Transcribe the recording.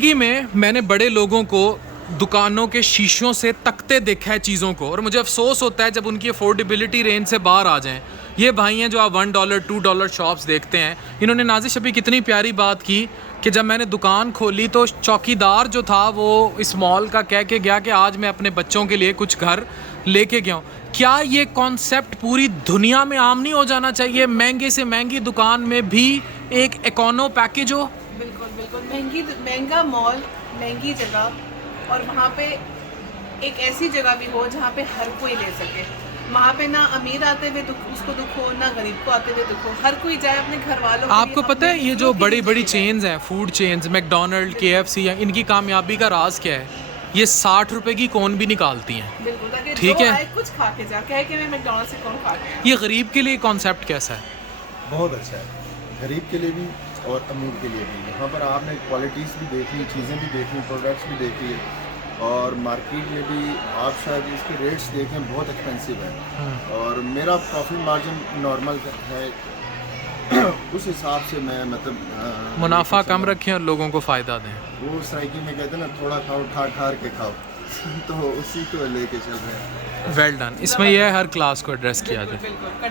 ज़िंदगी में मैंने बड़े लोगों को दुकानों के शीशों से तकते देखा है चीज़ों को, और मुझे अफसोस होता है जब उनकी अफोर्डेबिलिटी रेंज से बाहर आ जाएं। ये भाई हैं जो आप $1 $2 शॉप्स देखते हैं। इन्होंने नाजिश अभी कितनी प्यारी बात की कि जब मैंने दुकान खोली तो चौकीदार जो था वो इस मॉल का कह के गया कि आज मैं अपने बच्चों के लिए कुछ घर लेके गया हूँ। क्या ये कॉन्सेप्ट पूरी दुनिया में आम नहीं हो जाना चाहिए? महंगे से महंगी दुकान में भी एक इकोनो पैकेज हो। बिल्कुल बिल्कुल, महंगा मॉल, महंगी जगह, और वहाँ पे एक ऐसी जगह भी हो जहाँ पे हर कोई ले सके। वहाँ पे ना अमीर आते हुए उसको दुख हो, ना गरीब को आते हुए दुख हो, हर कोई जाए अपने घर वालों को। आपको पता है ये जो बड़ी बड़ी चेन्स हैं, फूड चेन्स, मैकडोनल्ड, KFC, इनकी कामयाबी का राज क्या है? ये 60 रुपए की कौन भी निकालती हैं। बिल्कुल, ताकि ठीक जो है, आए कुछ खा के जा, कहे कि मैं मैकडोनल्ड से कौन खा के। ये गरीब के लिए कॉन्सेप्ट कैसा है? बहुत अच्छा है, गरीब के लिए भी और अमीर के लिए भी। यहाँ पर आपने क्वालिटीज़ भी देख ली, चीज़ें भी देख ली, प्रोडक्ट्स भी देख लिए, और मार्केट में भी आप शायद इसके रेट्स देखें, बहुत एक्सपेंसिव है। और मेरा प्रॉफिट मार्जिन नॉर्मल है उस हिसाब से मैं मतलब मुनाफा कम रखें और लोगों को फ़ायदा दें। वो सराइकी में कहते हैं ना, थोड़ा खाओ ठार ठार के खाओ तो उसी को लेके चल रहे हैं। Well done. इसमें यह है हर क्लास को एड्रेस किया जाए। बिल्कुल करना